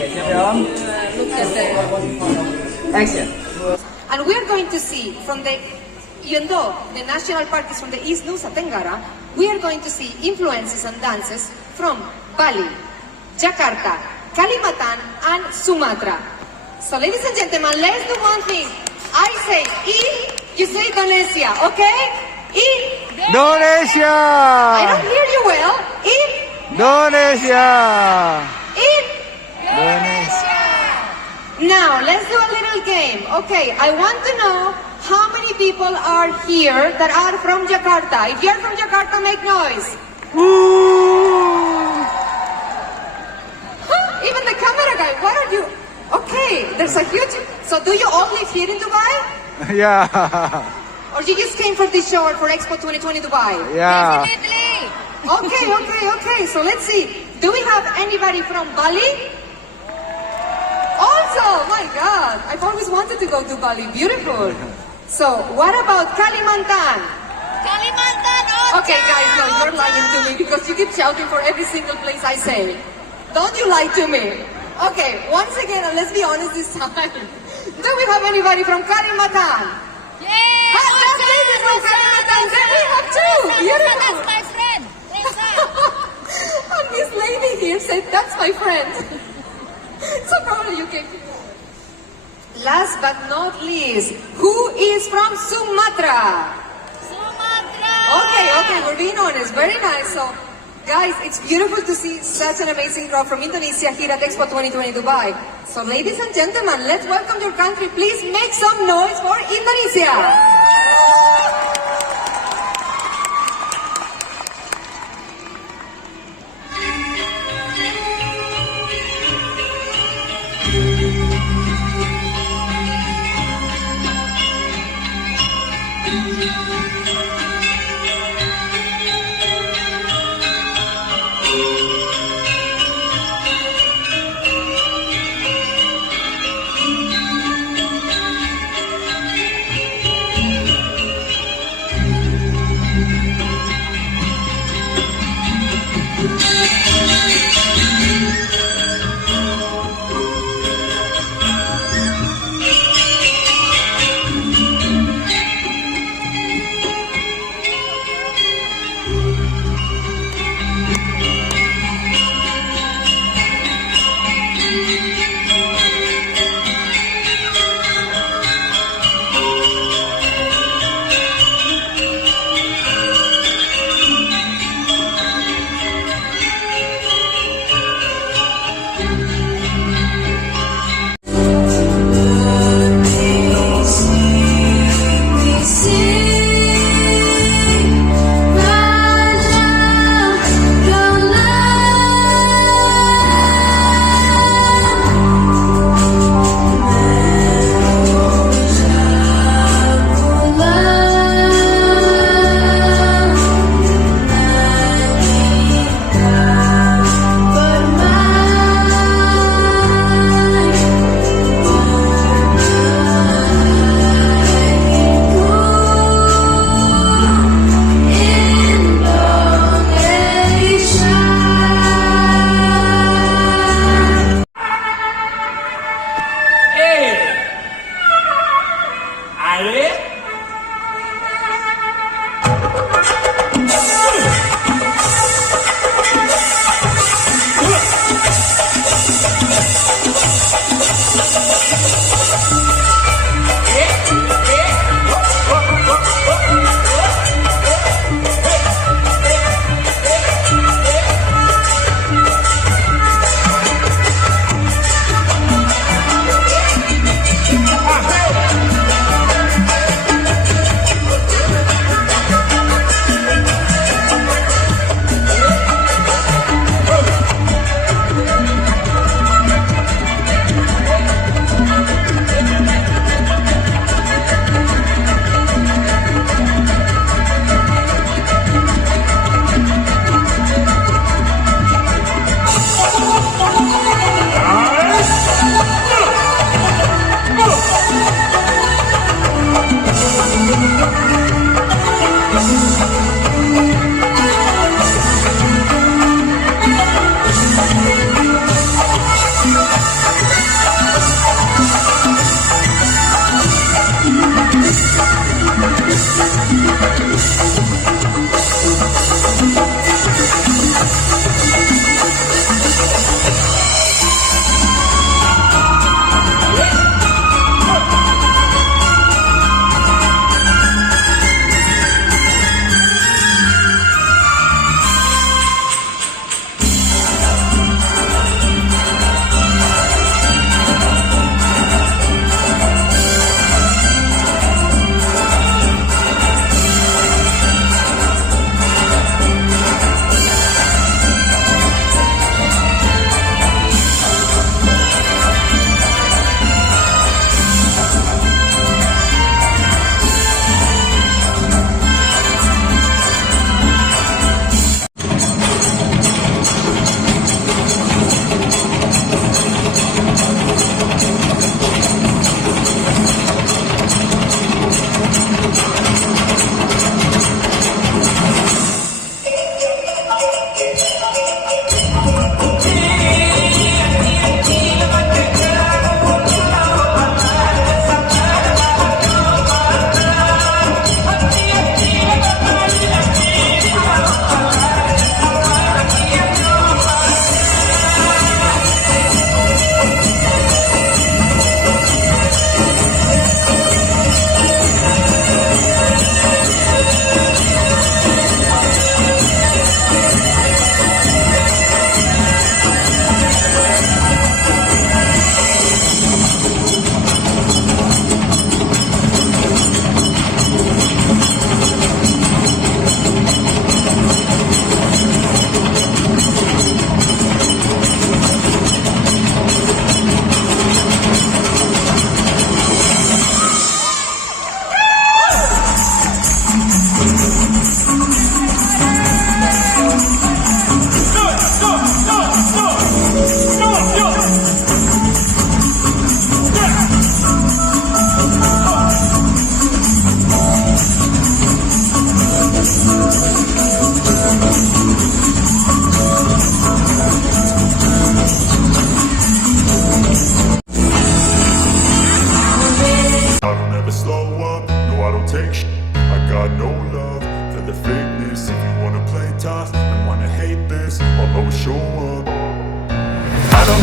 Look at the Action. And we are going to see from the, even though the national park is from the East Nusa Tenggara, we are going to see influences and dances from Bali, Jakarta, Kalimantan, and Sumatra. So ladies and gentlemen, let's do one thing. I say I, you say Indonesia, okay? Indonesia! I don't hear you well. Indonesia! Indonesia! Now, let's do a little game. Okay, I want to know how many people are here that are from Jakarta. If you're from Jakarta, make noise. Woo! Huh? Even the camera guy, what are you? Okay, there's a huge... So do you all live here in Dubai? Yeah. Or you just came for this show or for Expo 2020 Dubai? Yeah. Definitely. Okay. So let's see. Do we have anybody from Bali? Also, my God, I've always wanted to go to Bali. Beautiful. So, what about Kalimantan? Kalimantan, Okay, guys, no, you're lying to me because you keep shouting for every single place I say. Don't you lie to me. Okay, once again, and let's be honest this time. Do we have anybody from Kalimantan? Yay! That ladies from Kalimantan. Then we have two. Beautiful. That's my friend. And this lady here said, that's my friend. So probably you can... Last but not least, who is from Sumatra? Sumatra! Okay, we're being honest. Very nice. So, guys, it's beautiful to see such an amazing crowd from Indonesia here at Expo 2020 Dubai. So, ladies and gentlemen, let's welcome your country. Please make some noise for Indonesia.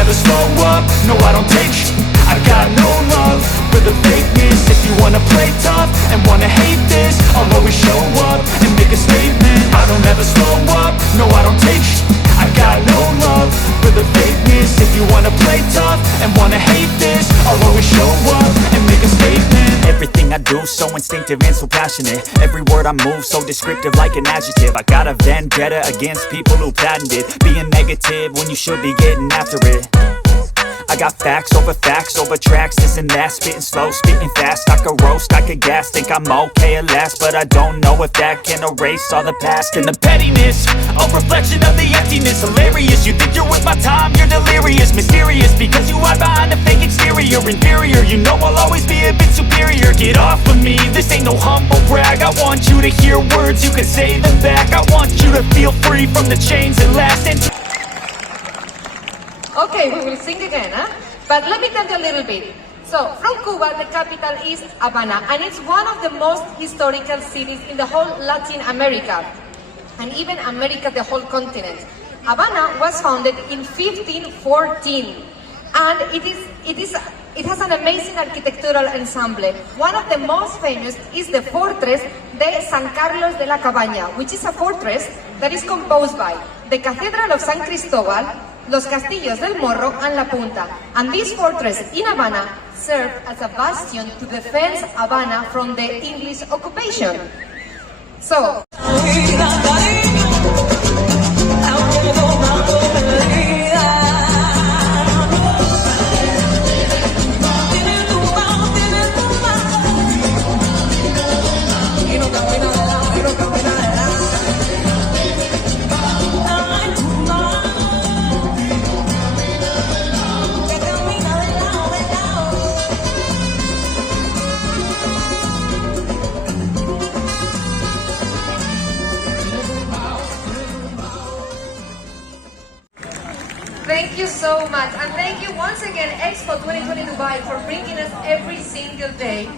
never slow up, no I don't take sh**. I got no love for the fakeness. If you wanna play tough and wanna hate this, I'll always show up and make a statement. I don't ever slow up, no I don't take sh**. I got no love for the fakeness. If you wanna play tough and wanna hate this, I'll always show up and make a statement. Everything I do so instinctive and so passionate. Every word I move so descriptive like an adjective. I got a vendetta against people who patented being negative when you should be getting after it. I got facts over tracks, this and that. Spitting slow, spitting fast. I could roast, I could gas. Think I'm okay at last, but I don't know if that can erase all the past. And the pettiness, a reflection of the emptiness. Hilarious, you think you're worth my time, you're delirious. Mysterious, because you hide behind a fake exterior. Inferior, you know I'll always be a bit superior. Get off of me, this ain't no humble brag. I want you to hear words, you can say them back. I want you to feel free from the chains that last. And okay, we will sing again, huh? But let me tell you a little bit. So, from Cuba, the capital is Havana, and it's one of the most historical cities in the whole Latin America, and even America, the whole continent. Havana was founded in 1514, and it has an amazing architectural ensemble. One of the most famous is the Fortress de San Carlos de la Cabaña, which is a fortress that is composed by the Cathedral of San Cristobal, Los Castillos del Morro, and La Punta. And this fortress in Havana served as a bastion to defend Havana from the English occupation. So, thank you so much, and thank you once again, Expo 2020 Dubai, for bringing us every single day